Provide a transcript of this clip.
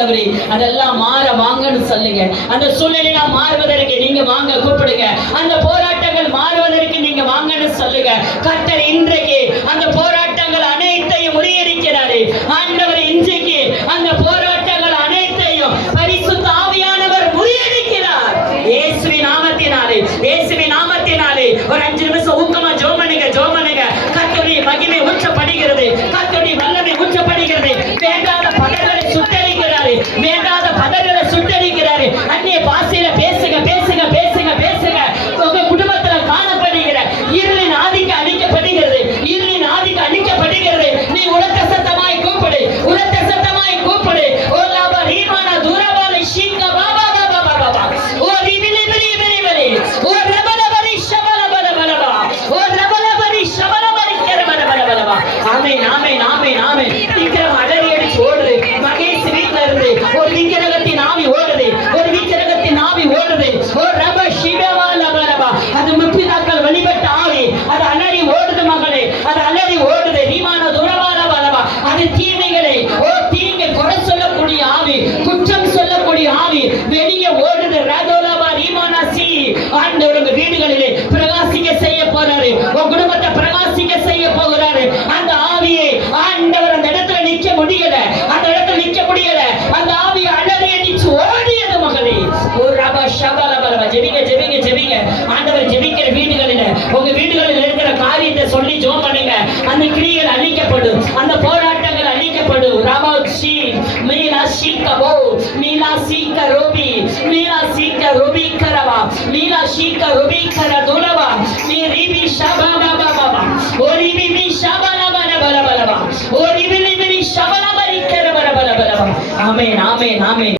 ஆண்டவரே. அதெல்லாம் மாற வாங்கன்னு சொல்லுங்க. அந்த சூழ்நிலையில மாறுவதற்கு நீங்க வாங்க கூப்பிடுங்க. அந்த போராட்டங்கள் மாறுவதற்கு நீங்க வாங்கன்னு சொல்லுங்க. கர்த்தர் இன்றைக்கு அந்த போராட்டங்கள் அனைத்தையும் முறியடிக்கிறாரு. ஆண்டவர் இன்றைக்கு அந்த போராட்டங்கள் அனைத்தையும் பரிசுத்த ஆவியானவர் முறியடிக்கிறார். இயேசுவின் நாமத்தினாலே, இயேசுவின் நாமத்தினாலே ஒரு 5 நிமிஷம் ஊக்கமா ஜெபம் பண்ணுங்க, ஜெபம் பண்ணுங்க. கர்த்தருடைய மகிமை ஊற்றப்படுகிறது, கர்த்தருடைய வல்லமை ஊற்றப்படுகிறது. வேண்டாத பதர்களை சுட்டரிக்கிறாரு, வேண்டாத பதர்களை சுட்டரிக்கிறாரு. அந்நிய பாஷையில பேசுங்க, பேசுங்க, பேசுங்க, பேசுங்க. உங்க குடும்பத்துல காணப்படுகிற இருளின் ஆதிக்கம் அழிக்கப்படுகிறது, இருளின் ஆதிக்கம் அழிக்கப்படுகிறது. நீ உரத்த சத்தமாய் கூப்பிடு, உரத்த சத்தமாய் கூப்பிடு. ஓ லாபா ரீமானா தூரவாலை ஷீக்க பாபா பாபா பாபா. ஓ ரிபிலி பிலி பிலி பிலி. ஓ ரபலபரி ஷபல பல பலபா. ஓ ரபலபரி ஷபல பரி கரபல பல பலபா. ஆமென், ஆமென், ஆமென், ஆமென். விக்கிரகம் அலறி அடிச்சு ஓடுது. மகேஷ் வீட்ல இருந்து ஒரு விக்கிரகத்தின் ஆவி ஓடுது, ஒரு விக்கிரகத்தின் ஆவி ஓடுது. ஓ ரப ஷிபவால பலபா. அது முப்பிதாக்கள் வழிபட்ட ஆவி. அது அலறி ஓடுது மகளே, அது அலறி ஓடுது. ரீமானா தூரவால பலபா. அது தீமைகளை, ஓ தீங்கு குறை சொல்லக்கூடிய ஆவி, குற்றம் சொல்லக்கூடிய ஆவி வெளியே ஓடுது. ரதோலபா ரீமானா சி. ஆண்டவர் உங்க வீடுகளிலே பிரகாசிக்க செய்ய போறாரு, உங்க குடும்பத்தை பிரகாசிக்க செய்ய போகிறாரு. அந்த ஆவியை ஆண்டவர் அந்த இடத்துல நிக்க முடியல, அந்த இடத்துல நிக்க முடியல. அந்த ஆவி அலறி அடிச்சு ஓடியது மகளே. ஒரு ரப ஷபல பலபா. ஜெபிங்க, ஜெபிங்க, ஜெபிங்க. ஆண்டவர் ஜெபிக்கிற வீடுகளில, உங்க வீடுகளில் இருக்கிற காரியத்தை சொல்லி ஜெபம் பண்ணுங்க. அந்த கிரியைகள் அழிக்கப்படும், அந்த போராட்டங்கள் அழிக்கப்படும். ரபாச்சி மீலா ஷீகபோ மீலா சீக ரோபி மீலா சீக ரோபி கரவா மீலா ஷீக ரோபி கர துலவா மீ ரிபி ஷபா பாபா பாபா. ஓ ரிபி மீ ஷபா பல பல பலபா. ஓ ரிபி ரிபி ஷபா பரி கர பல பல பலபா. ஆமென், ஆமென், ஆமென்.